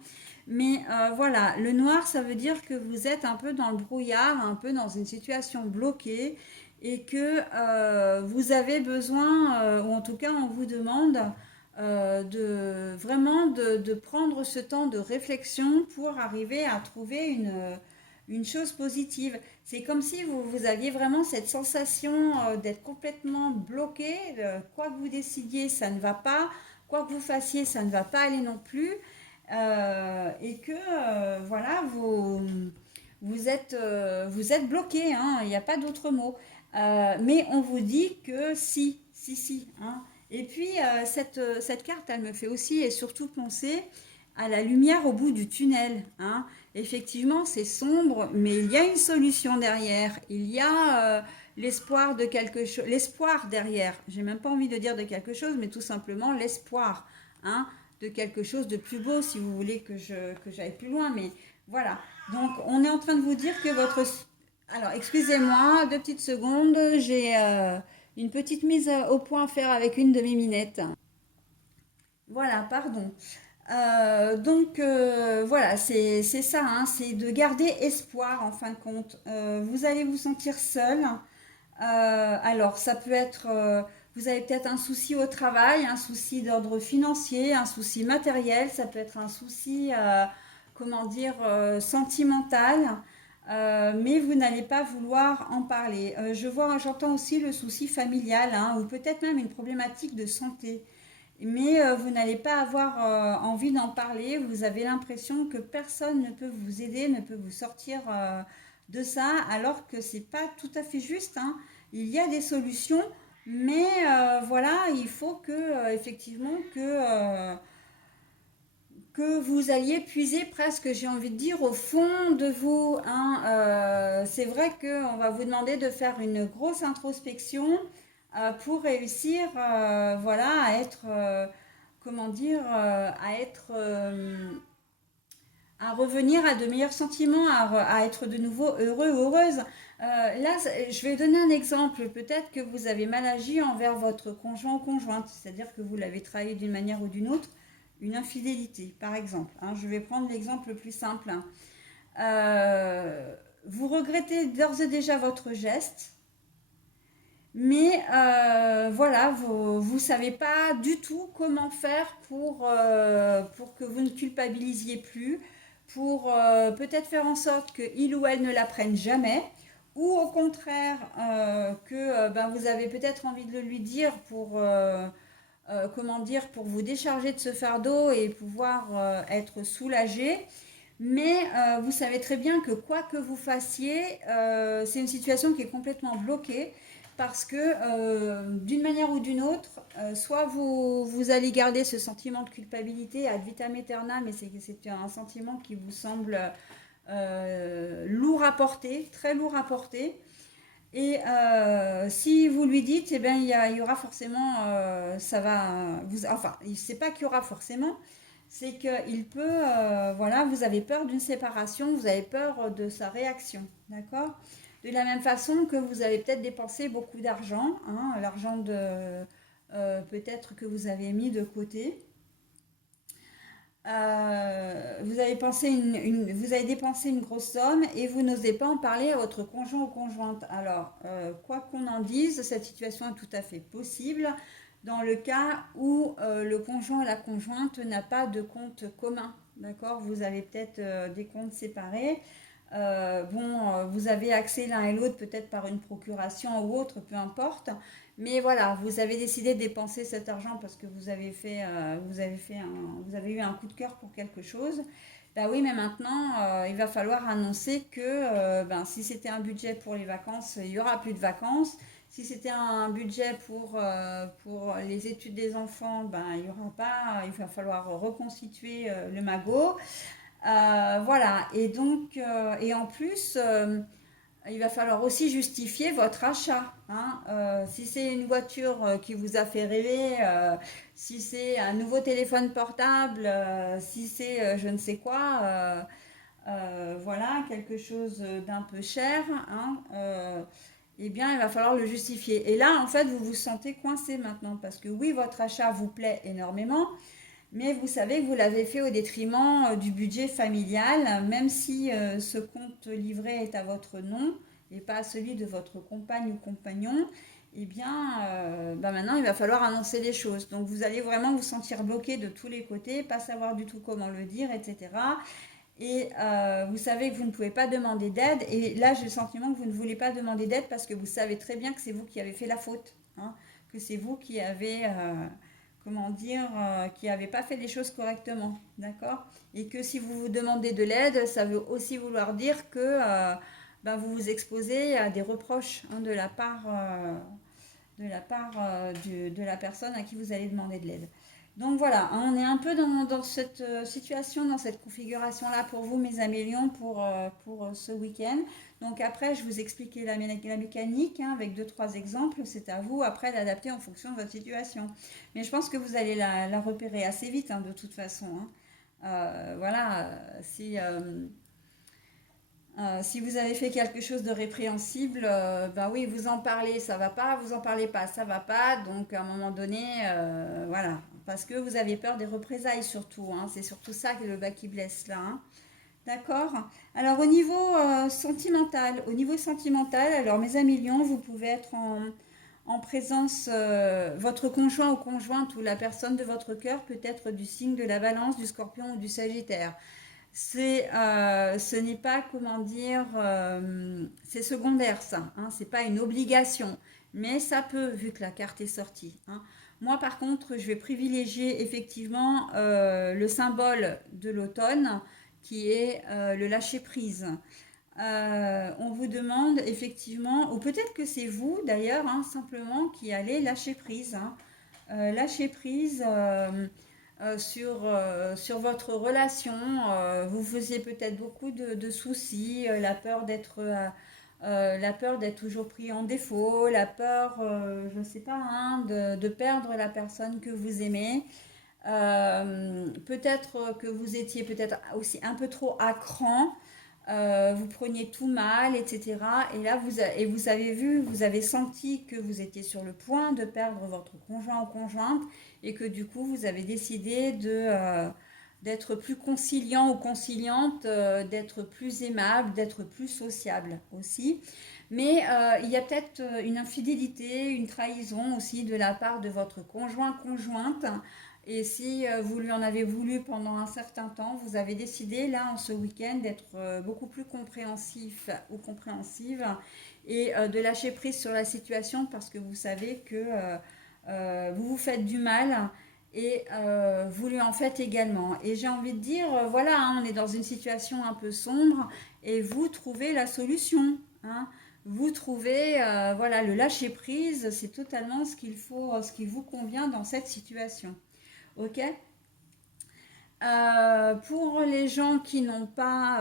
Mais voilà, le noir, ça veut dire que vous êtes un peu dans le brouillard, un peu dans une situation bloquée et que vous avez besoin, ou en tout cas on vous demande de prendre ce temps de réflexion pour arriver à trouver une chose positive. C'est comme si vous aviez vraiment cette sensation d'être complètement bloqué. Quoi que vous décidiez, ça ne va pas. Quoi que vous fassiez, ça ne va pas aller non plus. Et que voilà, vous êtes bloqué, hein, il n'y a pas d'autre mot. Mais on vous dit que si, hein. Et puis cette carte, elle me fait aussi et surtout penser à la lumière au bout du tunnel, hein. Effectivement, c'est sombre, mais il y a une solution derrière. Il y a l'espoir de quelque chose, l'espoir derrière. J'ai même pas envie de dire de quelque chose, mais tout simplement l'espoir, hein, de quelque chose de plus beau, si vous voulez que j'aille plus loin. Mais voilà. Donc, on est en train de vous dire que votre... Alors, excusez-moi, 2 petites secondes. J'ai une petite mise au point à faire avec une de mes minettes. Voilà, pardon. Donc voilà, c'est ça, hein, c'est de garder espoir en fin de compte. Vous allez vous sentir seul. Alors ça peut être, vous avez peut-être un souci au travail, un souci d'ordre financier, un souci matériel, ça peut être un souci, comment dire, sentimental. Mais vous n'allez pas vouloir en parler. J'entends aussi le souci familial, hein, ou peut-être même une problématique de santé. Mais vous n'allez pas avoir envie d'en parler. Vous avez l'impression que personne ne peut vous aider, ne peut vous sortir de ça, alors que c'est pas tout à fait juste, hein. Il y a des solutions, mais voilà, il faut que effectivement que vous alliez puiser presque, j'ai envie de dire, au fond de vous, hein. C'est vrai qu'on va vous demander de faire une grosse introspection pour réussir, voilà, à être, comment dire, à revenir à de meilleurs sentiments, à être de nouveau heureux ou heureuse. Là, je vais donner un exemple. Peut-être que vous avez mal agi envers votre conjoint ou conjointe, c'est-à-dire que vous l'avez trahi d'une manière ou d'une autre, une infidélité, par exemple, hein. Je vais prendre l'exemple le plus simple, hein. Vous regrettez d'ores et déjà votre geste, mais voilà, vous ne savez pas du tout comment faire pour que vous ne culpabilisiez plus, pour peut-être faire en sorte qu'il ou elle ne l'apprenne jamais, ou au contraire que ben, vous avez peut-être envie de le lui dire comment dire, pour vous décharger de ce fardeau et pouvoir être soulagé. Mais vous savez très bien que quoi que vous fassiez, c'est une situation qui est complètement bloquée parce que d'une manière ou d'une autre, soit vous allez garder ce sentiment de culpabilité ad vitam aeternam, mais c'est un sentiment qui vous semble lourd à porter, très lourd à porter. Et si vous lui dites, eh bien, il y aura forcément, ça va, enfin, c'est pas qu'il y aura forcément, c'est qu'il peut, voilà, vous avez peur d'une séparation, vous avez peur de sa réaction, d'accord? De la même façon que vous avez peut-être dépensé beaucoup d'argent, hein, l'argent de peut-être que vous avez mis de côté. Vous avez vous avez dépensé une grosse somme et vous n'osez pas en parler à votre conjoint ou conjointe. Alors, quoi qu'on en dise, cette situation est tout à fait possible dans le cas où le conjoint ou la conjointe n'a pas de compte commun. D'accord? Vous avez peut-être des comptes séparés. Vous avez accès l'un et l'autre peut-être par une procuration ou autre, peu importe. Mais voilà, vous avez décidé de dépenser cet argent parce que vous avez eu un coup de cœur pour quelque chose. Ben oui, mais maintenant, il va falloir annoncer que ben, si c'était un budget pour les vacances, il y aura plus de vacances. Si c'était un budget pour les études des enfants, ben, il y aura pas, il va falloir reconstituer le magot. Voilà, et donc, et en plus, il va falloir aussi justifier votre achat, hein. Si c'est une voiture qui vous a fait rêver, si c'est un nouveau téléphone portable, si c'est je ne sais quoi, voilà, quelque chose d'un peu cher, hein, eh bien, il va falloir le justifier. Et là, en fait, vous vous sentez coincé maintenant parce que oui, votre achat vous plaît énormément, mais vous savez que vous l'avez fait au détriment du budget familial, même si ce compte livret est à votre nom et pas à celui de votre compagne ou compagnon. Eh bien, bah maintenant, il va falloir annoncer les choses. Donc, vous allez vraiment vous sentir bloqué de tous les côtés, pas savoir du tout comment le dire, etc. Et vous savez que vous ne pouvez pas demander d'aide. Et là, j'ai le sentiment que vous ne voulez pas demander d'aide parce que vous savez très bien que c'est vous qui avez fait la faute, hein, que c'est vous qui avez comment dire, qui n'avait pas fait les choses correctement, d'accord? Et que si vous vous demandez de l'aide, ça veut aussi vouloir dire que ben, vous vous exposez à des reproches, hein, de la personne à qui vous allez demander de l'aide. Donc voilà, hein, on est un peu dans cette situation, dans cette configuration-là pour vous, mes amélions, pour ce week-end. Donc après, je vous expliquais la mécanique, hein, avec 2-3 exemples. C'est à vous après d'adapter en fonction de votre situation. Mais je pense que vous allez la repérer assez vite, hein, de toute façon, hein. Voilà, si vous avez fait quelque chose de répréhensible, ben oui, vous en parlez, ça va pas, vous en parlez pas, ça va pas. Donc à un moment donné, voilà, parce que vous avez peur des représailles surtout, hein. C'est surtout ça que le bas qui blesse là, hein. D'accord. Alors au niveau sentimental, alors mes amis lions, vous pouvez être en présence, votre conjoint ou conjointe ou la personne de votre cœur peut être du signe de la Balance, du Scorpion ou du Sagittaire. Ce n'est pas, comment dire, c'est secondaire ça, hein, c'est pas une obligation, mais ça peut, vu que la carte est sortie, hein. Moi, par contre, je vais privilégier effectivement le symbole de l'automne, qui est le lâcher-prise. On vous demande effectivement, ou peut-être que c'est vous d'ailleurs, hein, simplement, qui allez lâcher prise, hein. Lâcher prise. sur votre relation. Vous faisiez peut-être beaucoup de soucis, la peur d'être toujours pris en défaut, la peur, je ne sais pas, hein, de perdre la personne que vous aimez. Peut-être que vous étiez peut-être aussi un peu trop à cran, vous preniez tout mal, etc. Et là, vous avez vu, vous avez senti que vous étiez sur le point de perdre votre conjoint ou conjointe et que du coup, vous avez décidé d'être plus conciliant ou conciliante, d'être plus aimable, d'être plus sociable aussi. Mais il y a peut-être une infidélité, une trahison aussi de la part de votre conjoint-conjointe. Et si vous lui en avez voulu pendant un certain temps, vous avez décidé là en ce week-end d'être beaucoup plus compréhensif ou compréhensive et de lâcher prise sur la situation parce que vous savez que vous vous faites du mal et vous lui en faites également. Et j'ai envie de dire, voilà, hein, on est dans une situation un peu sombre et vous trouvez la solution. Hein. Vous trouvez, voilà, le lâcher prise, c'est totalement ce qu'il faut, ce qui vous convient dans cette situation. Ok. Pour les gens qui n'ont pas,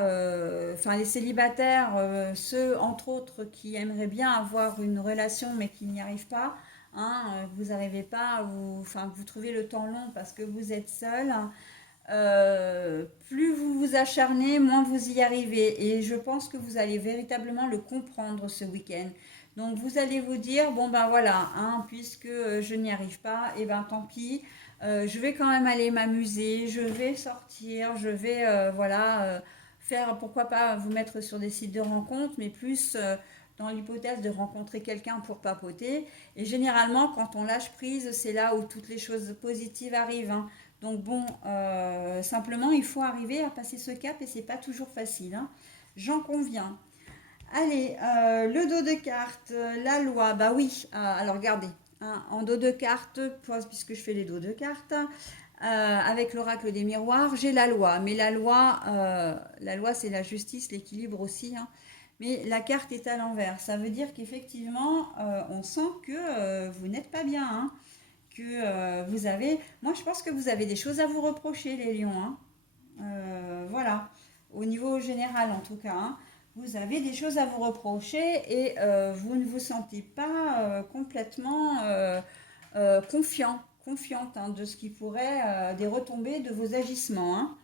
enfin les célibataires, ceux entre autres qui aimeraient bien avoir une relation mais qui n'y arrivent pas, hein, vous n'arrivez pas, enfin vous trouvez le temps long parce que vous êtes seul, plus vous vous acharnez, moins vous y arrivez. Et je pense que vous allez véritablement le comprendre ce week-end. Donc vous allez vous dire, bon ben voilà, hein, puisque je n'y arrive pas, et ben tant pis. Je vais quand même aller m'amuser, je vais sortir, je vais voilà, faire, pourquoi pas vous mettre sur des sites de rencontres, mais plus dans l'hypothèse de rencontrer quelqu'un pour papoter. Et généralement, quand on lâche prise, c'est là où toutes les choses positives arrivent. Hein. Donc bon, simplement, il faut arriver à passer ce cap et c'est pas toujours facile. Hein. J'en conviens. Allez, le dos de cartes, la loi, bah oui, alors regardez, hein, en dos de cartes, puisque je fais les dos de cartes, avec l'oracle des miroirs, j'ai la loi, mais la loi c'est la justice, l'équilibre aussi, hein, mais la carte est à l'envers, ça veut dire qu'effectivement, on sent que vous n'êtes pas bien, hein, que vous avez, moi je pense que vous avez des choses à vous reprocher les lions, hein, voilà, au niveau général en tout cas, hein. Vous avez des choses à vous reprocher et vous ne vous sentez pas complètement confiante hein, de ce qui pourrait, des retombées de vos agissements. Hein.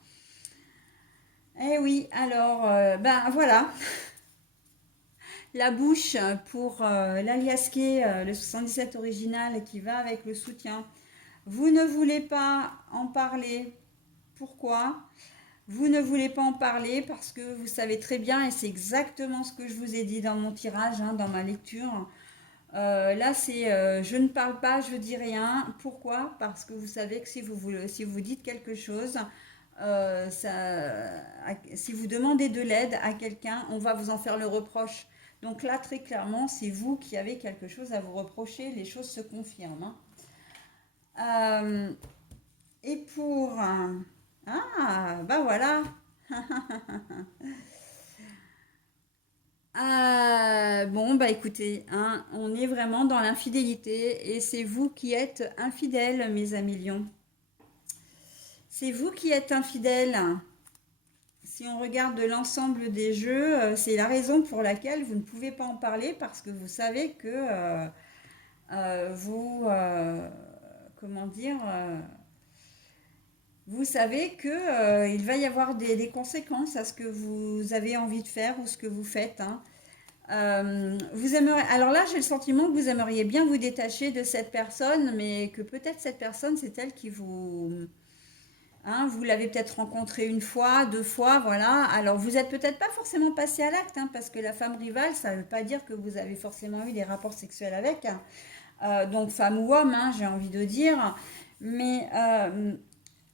Eh oui, alors, ben voilà, la bouche pour l'aliasqué, le 77 original qui va avec le soutien. Vous ne voulez pas en parler. Pourquoi ? Vous ne voulez pas en parler parce que vous savez très bien, et c'est exactement ce que je vous ai dit dans mon tirage, hein, dans ma lecture. Là, c'est je ne parle pas, je dis rien. Pourquoi ? Parce que vous savez que si vous dites quelque chose, si vous demandez de l'aide à quelqu'un, on va vous en faire le reproche. Donc là, très clairement, c'est vous qui avez quelque chose à vous reprocher. Les choses se confirment. Hein. Et pour... Ah, bah voilà. Bon, bah écoutez, hein, on est vraiment dans l'infidélité et c'est vous qui êtes infidèles, mes amis lions. C'est vous qui êtes infidèles. Si on regarde l'ensemble des jeux, c'est la raison pour laquelle vous ne pouvez pas en parler parce que vous savez que comment dire, vous savez que il va y avoir des conséquences à ce que vous avez envie de faire ou ce que vous faites. Hein. Vous aimeriez, alors là, j'ai le sentiment que vous aimeriez bien vous détacher de cette personne, mais que peut-être cette personne, c'est elle qui vous... Hein, vous l'avez peut-être rencontrée une fois, deux fois, voilà. Alors, vous n'êtes peut-être pas forcément passé à l'acte, hein, parce que la femme rivale, ça ne veut pas dire que vous avez forcément eu des rapports sexuels avec. Hein. Donc, femme ou homme, hein, j'ai envie de dire. Mais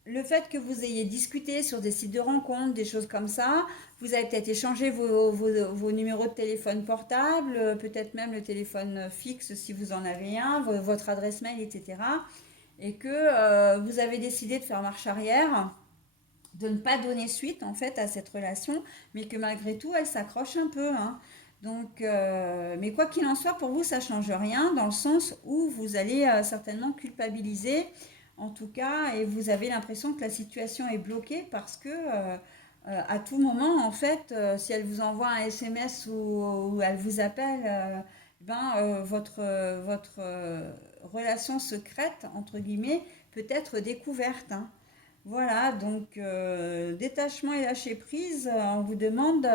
le fait que vous ayez discuté sur des sites de rencontres, des choses comme ça, vous avez peut-être échangé vos numéros de téléphone portable, peut-être même le téléphone fixe si vous en avez un, votre adresse mail, etc. Et que vous avez décidé de faire marche arrière, de ne pas donner suite en fait à cette relation, mais que malgré tout, elle s'accroche un peu. Hein. Donc, mais quoi qu'il en soit, pour vous, ça ne change rien dans le sens où vous allez certainement culpabiliser en tout cas, et vous avez l'impression que la situation est bloquée parce que à tout moment, en fait, si elle vous envoie un SMS ou elle vous appelle, votre relation secrète, entre guillemets, peut être découverte, hein. Voilà, donc détachement et lâcher prise, on vous demande,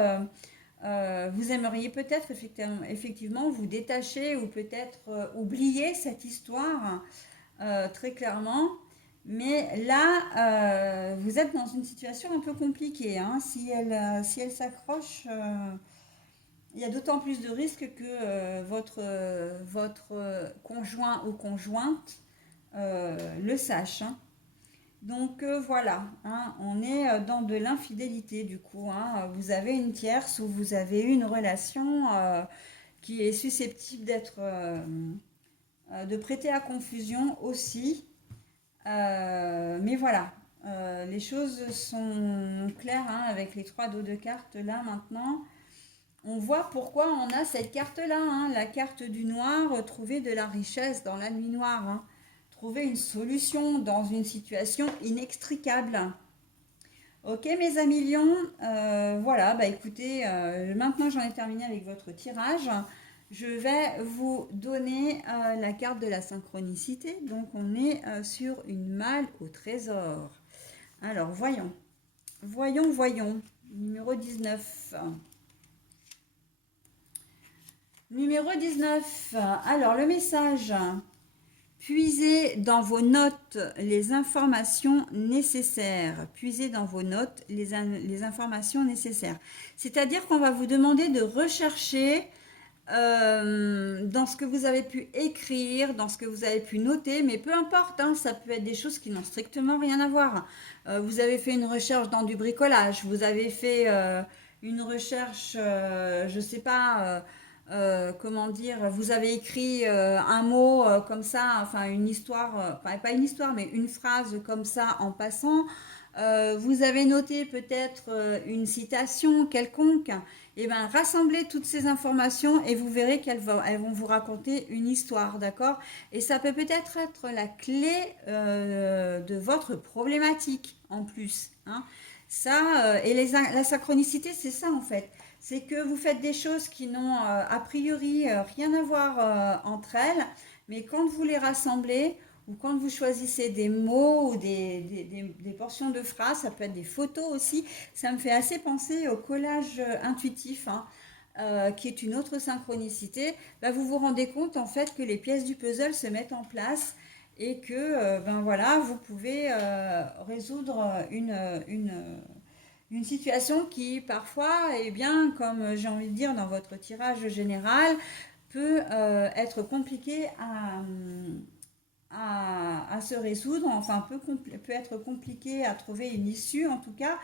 vous aimeriez peut-être effectivement vous détacher ou peut-être oublier cette histoire très clairement. Mais là, vous êtes dans une situation un peu compliquée, hein. Si elle s'accroche, il y a d'autant plus de risques que votre conjoint ou conjointe le sache, hein. Donc voilà, hein, on est dans de l'infidélité du coup, hein. Vous avez une tierce ou vous avez une relation qui est susceptible de prêter à confusion aussi. Mais voilà, les choses sont claires, hein, avec les trois dos de cartes là maintenant. On voit pourquoi on a cette carte-là, hein, la carte du noir, trouver de la richesse dans la nuit noire, hein, trouver une solution dans une situation inextricable. Ok mes amis lions, voilà, bah écoutez, maintenant j'en ai terminé avec votre tirage. Je vais vous donner la carte de la synchronicité. Donc on est sur une malle au trésor. Alors voyons, voyons. Numéro 19. Numéro 19. Alors le message. Puisez dans vos notes les informations nécessaires. Puisez dans vos notes les informations nécessaires. C'est-à-dire qu'on va vous demander de rechercher dans ce que vous avez pu écrire, dans ce que vous avez pu noter, mais peu importe, hein, ça peut être des choses qui n'ont strictement rien à voir. Vous avez fait une recherche dans du bricolage, vous avez fait une recherche, je ne sais pas, comment dire, vous avez écrit un mot comme ça, enfin une histoire, pas une histoire, mais une phrase comme ça en passant. Vous avez noté peut-être une citation quelconque. Et bien, rassemblez toutes ces informations et vous verrez elles vont vous raconter une histoire, d'accord? Et ça peut peut-être être la clé de votre problématique en plus, hein. Ça, la synchronicité, c'est ça en fait. C'est que vous faites des choses qui n'ont a priori rien à voir entre elles, mais quand vous les rassemblez, ou quand vous choisissez des mots ou des portions de phrases, ça peut être des photos aussi, ça me fait assez penser au collage intuitif, hein, qui est une autre synchronicité. Bah, vous vous rendez compte en fait que les pièces du puzzle se mettent en place et que ben voilà, vous pouvez résoudre une situation qui parfois, eh bien, comme j'ai envie de dire dans votre tirage général, peut être compliquée à se résoudre, enfin peut être compliqué à trouver une issue en tout cas.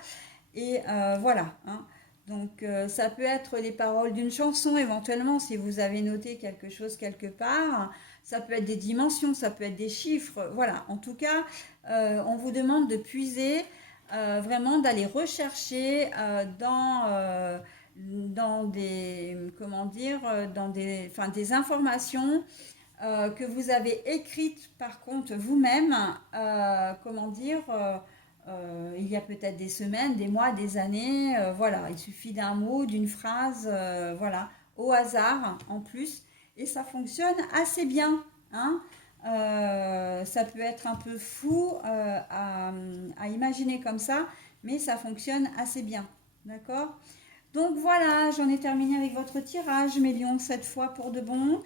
Et voilà, hein. Donc ça peut être les paroles d'une chanson éventuellement si vous avez noté quelque chose quelque part. Ça peut être des dimensions, ça peut être des chiffres. Voilà, en tout cas, on vous demande de puiser, vraiment d'aller rechercher dans des, comment dire, enfin, des informations que vous avez écrites par contre vous-même, comment dire, il y a peut-être des semaines, des mois, des années, voilà, il suffit d'un mot, d'une phrase, voilà, au hasard en plus, et ça fonctionne assez bien, hein. Ça peut être un peu fou à imaginer comme ça, mais ça fonctionne assez bien, d'accord? Donc voilà, j'en ai terminé avec votre tirage, mes lions, cette fois pour de bon.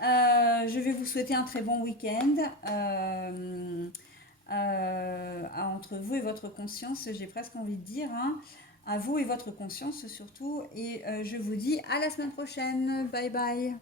Je vais vous souhaiter un très bon week-end entre vous et votre conscience, j'ai presque envie de dire, hein, à vous et votre conscience surtout. Et je vous dis à la semaine prochaine. Bye bye.